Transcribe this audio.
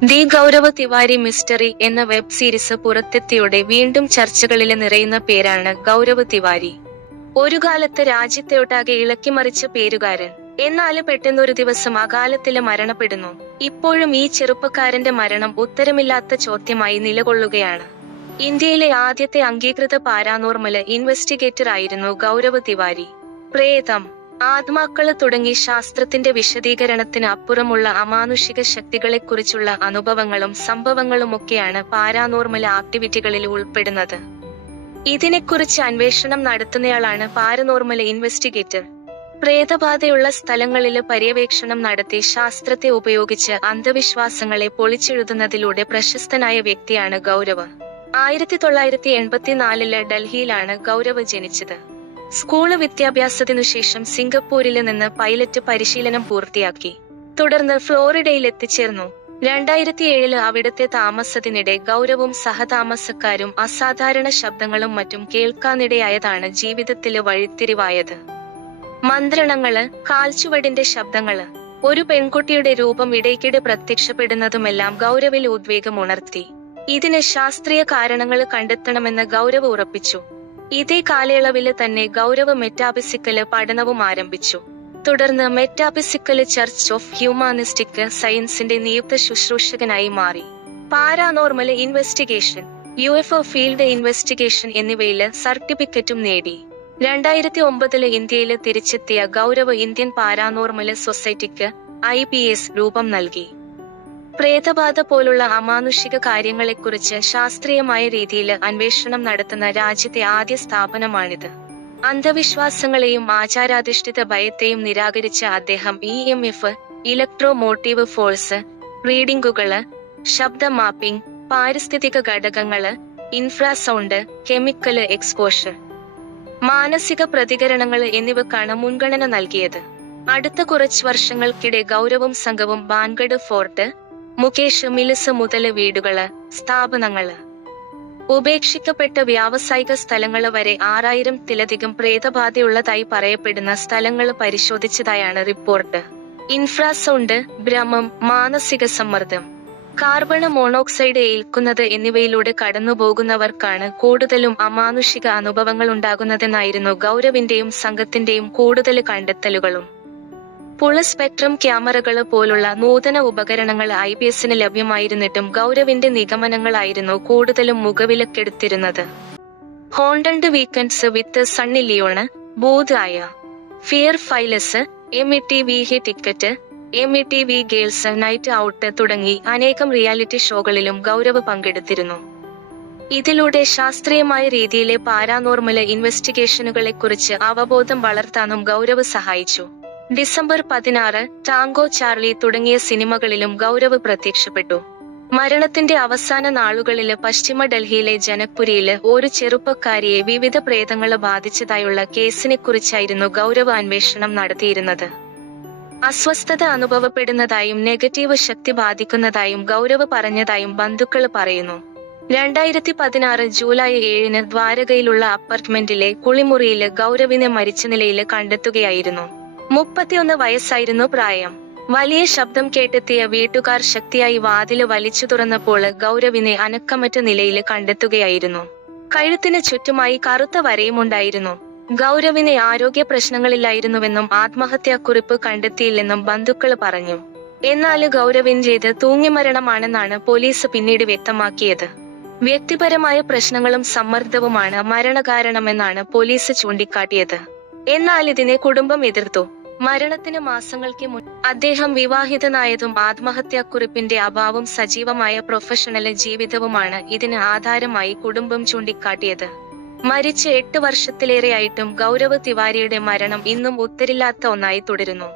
The Gaurav Tiwari mystery എന്ന web series പുറത്തെത്തിയോടെ വീണ്ടും ചർച്ചകളില് നിറയുന്ന പേരാണ് ഗൗരവ് തിവാരി. ഒരു കാലത്ത് രാജ്യത്തെയൊട്ടാകെ ഇളക്കിമറിച്ച പേരുകാരൻ. എന്നാല് പെട്ടെന്നൊരു ദിവസം അകാലത്തില് മരണപ്പെടുന്നു. ഇപ്പോഴും ഈ ചെറുപ്പക്കാരന്റെ മരണം ഉത്തരമില്ലാത്ത ചോദ്യമായി നിലകൊള്ളുകയാണ്. ഇന്ത്യയിലെ ആദ്യത്തെ അംഗീകൃത പാരാനോർമല് ഇൻവെസ്റ്റിഗേറ്റർ ആയിരുന്നു ഗൗരവ് തിവാരി. പ്രേതം, ആത്മാക്കള് തുടങ്ങി ശാസ്ത്രത്തിന്റെ വിശദീകരണത്തിന് അപ്പുറമുള്ള അമാനുഷിക ശക്തികളെക്കുറിച്ചുള്ള അനുഭവങ്ങളും സംഭവങ്ങളുമൊക്കെയാണ് പാരാനോർമൽ ആക്ടിവിറ്റികളിൽ ഉൾപ്പെടുന്നത്. ഇതിനെക്കുറിച്ച് അന്വേഷണം നടത്തുന്നയാളാണ് പാരനോർമൽ ഇൻവെസ്റ്റിഗേറ്റർ. പ്രേതബാധയുള്ള സ്ഥലങ്ങളില് പര്യവേക്ഷണം നടത്തി ശാസ്ത്രത്തെ ഉപയോഗിച്ച് അന്ധവിശ്വാസങ്ങളെ പൊളിച്ചെഴുതുന്നതിലൂടെ പ്രശസ്തനായ വ്യക്തിയാണ് ഗൗരവ്. 1984 ഡൽഹിയിലാണ് ഗൗരവ് ജനിച്ചത്. സ്കൂള് വിദ്യാഭ്യാസത്തിനുശേഷം സിംഗപ്പൂരില് നിന്ന് പൈലറ്റ് പരിശീലനം പൂർത്തിയാക്കി. തുടർന്ന് ഫ്ലോറിഡയിൽ എത്തിച്ചേർന്നു. 2007 അവിടത്തെ താമസത്തിനിടെ ഗൗരവും സഹതാമസക്കാരും അസാധാരണ ശബ്ദങ്ങളും മറ്റും കേൾക്കാനിടയായതാണ് ജീവിതത്തില് വഴിത്തിരിവായത്. മന്ത്രണങ്ങള്, കാൽച്ചുവടിന്റെ ശബ്ദങ്ങള്, ഒരു പെൺകുട്ടിയുടെ രൂപം ഇടയ്ക്കിടെ പ്രത്യക്ഷപ്പെടുന്നതുമെല്ലാം ഗൗരവിൽ ഉദ്വേഗമുണർത്തി. ഇതിന് ശാസ്ത്രീയ കാരണങ്ങള് കണ്ടെത്തണമെന്ന് ഗൗരവ് ഉറപ്പിച്ചു. ഇതേ കാലയളവില് തന്നെ ഗൗരവ് മെറ്റാഫിസിക്കല് പഠനവും ആരംഭിച്ചു. തുടർന്ന് മെറ്റാഫിസിക്കല് ചർച്ച് ഓഫ് ഹ്യൂമാനിസ്റ്റിക് സയൻസിന്റെ നിയുക്ത ശുശ്രൂഷകനായി മാറി. Paranormal investigation, UFO field investigation എന്നിവയില് സർട്ടിഫിക്കറ്റും നേടി. 2009 ഇന്ത്യയില് തിരിച്ചെത്തിയ ഗൗരവ് ഇന്ത്യൻ പാരാനോർമൽ സൊസൈറ്റിക്ക് IPS രൂപം നൽകി. പ്രേതബാധ പോലുള്ള അമാനുഷിക കാര്യങ്ങളെക്കുറിച്ച് ശാസ്ത്രീയമായ രീതിയിൽ അന്വേഷണം നടത്തുന്ന രാജ്യത്തെ ആദ്യ സ്ഥാപനമാണിത്. അന്ധവിശ്വാസങ്ങളെയും ആചാരാധിഷ്ഠിത ഭയത്തെയും നിരാകരിച്ച അദ്ദേഹം EMF, ഇലക്ട്രോ മോട്ടീവ് ഫോഴ്സ് റീഡിംഗുകള്, ശബ്ദ മാപ്പിംഗ്, പാരിസ്ഥിതിക ഘടകങ്ങള്, ഇൻഫ്രാസൗണ്ട്, കെമിക്കല് എക്സ്പോഷർ, മാനസിക പ്രതികരണങ്ങള് എന്നിവക്കാണ് മുൻഗണന നൽകിയത്. അടുത്ത കുറച്ച് വർഷങ്ങൾക്കിടെ ഗൗരവും സംഘവും ബാൻഗഡ് ഫോർട്ട്, മുകേഷ് മിൽസ് മുതല് വീടുകള്, സ്ഥാപനങ്ങള്, ഉപേക്ഷിക്കപ്പെട്ട വ്യാവസായിക സ്ഥലങ്ങള് വരെ 6000-ത്തിലധികം പ്രേതബാധയുള്ളതായി പറയപ്പെടുന്ന സ്ഥലങ്ങള് പരിശോധിച്ചതായാണ് റിപ്പോർട്ട്. ഇൻഫ്രാസൗണ്ട്, ഭ്രമം, മാനസിക സമ്മർദ്ദം, കാർബൺ മോണോക്സൈഡ് ഏൽക്കുന്നത് എന്നിവയിലൂടെ കടന്നുപോകുന്നവർക്കാണ് കൂടുതലും അമാനുഷിക അനുഭവങ്ങളുണ്ടാകുന്നതെന്നായിരുന്നു ഗൗരവിന്റെയും സംഘത്തിന്റെയും കൂടുതല് കണ്ടെത്തലുകളും. ഫുൾ സ്പെക്ട്രം ക്യാമറകള് പോലുള്ള നൂതന ഉപകരണങ്ങൾ IPSന് ലഭ്യമായിരുന്നിട്ടും ഗൗരവിന്റെ നിഗമനങ്ങളായിരുന്നു കൂടുതലും മുഖവിലക്കെടുത്തിരുന്നത്. Haunted weekends with Sunny Leone, booth ആയ, fear files, METV ticket, METV girls night out തുടങ്ങി അനേകം റിയാലിറ്റി ഷോകളിലും ഗൗരവ് പങ്കെടുത്തിരുന്നു. ഇതിലൂടെ ശാസ്ത്രീയമായ രീതിയിലെ പാരാനോർമൽ ഇൻവെസ്റ്റിഗേഷനുകളെക്കുറിച്ച് അവബോധം വളർത്താനും ഗൗരവ് സഹായിച്ചു. ഡിസംബർ 16, ടാങ്കോ ചാർലി തുടങ്ങിയ സിനിമകളിലും ഗൗരവ് പ്രത്യക്ഷപ്പെട്ടു. മരണത്തിന്റെ അവസാന നാളുകളില് പശ്ചിമ ഡൽഹിയിലെ ജനക്പുരിയില് ഒരു ചെറുപ്പക്കാരിയെ വിവിധ പ്രേതങ്ങള് ബാധിച്ചതായുള്ള കേസിനെക്കുറിച്ചായിരുന്നു ഗൗരവ് അന്വേഷണം നടത്തിയിരുന്നത്. അസ്വസ്ഥത അനുഭവപ്പെടുന്നതായും നെഗറ്റീവ് ശക്തി ബാധിക്കുന്നതായും ഗൗരവ് പറഞ്ഞതായും ബന്ധുക്കള് പറയുന്നു. 2016 ജൂലൈ 7 ദ്വാരകയിലുള്ള അപ്പാർട്ട്മെന്റിലെ കുളിമുറിയില് ഗൗരവിനെ മരിച്ച നിലയില് കണ്ടെത്തുകയായിരുന്നു. 31 വയസ്സായിരുന്നു പ്രായം. വലിയ ശബ്ദം കേട്ടെത്തിയ വീട്ടുകാർ ശക്തിയായി വാതില് വലിച്ചു തുറന്നപ്പോൾ ഗൗരവിനെ അനക്കമറ്റ നിലയില് കണ്ടെത്തുകയായിരുന്നു. കഴുത്തിന് ചുറ്റുമായി കറുത്ത വരയുമുണ്ടായിരുന്നു. ഗൗരവിന് ആരോഗ്യ പ്രശ്നങ്ങളില്ലായിരുന്നുവെന്നും ആത്മഹത്യാക്കുറിപ്പ് കണ്ടെത്തിയില്ലെന്നും ബന്ധുക്കള് പറഞ്ഞു. എന്നാല് ഗൗരവിന്റേത് തൂങ്ങിമരണമാണെന്നാണ് പോലീസ് പിന്നീട് വ്യക്തമാക്കിയത്. വ്യക്തിപരമായ പ്രശ്നങ്ങളും സമ്മർദ്ദവുമാണ് മരണകാരണമെന്നാണ് പോലീസ് ചൂണ്ടിക്കാട്ടിയത്. എന്നാൽ ഇതിനെ കുടുംബം എതിർത്തു. മരണത്തിന് മാസങ്ങൾക്ക് മുൻപ് അദ്ദേഹം വിവാഹിതനായതും ആത്മഹത്യാക്കുറിപ്പിന്റെ അഭാവം സജീവമായ പ്രൊഫഷണൽ ജീവിതവുമാണ് ഇതിന് ആധാരമായി കുടുംബം ചൂണ്ടിക്കാട്ടിയത്. മരിച്ച് 8 വർഷത്തിലേറെയായിട്ടും ഗൗരവ് തിവാരിയുടെ മരണം ഇന്നും ഉത്തരില്ലാത്ത ഒന്നായി തുടരുന്നു.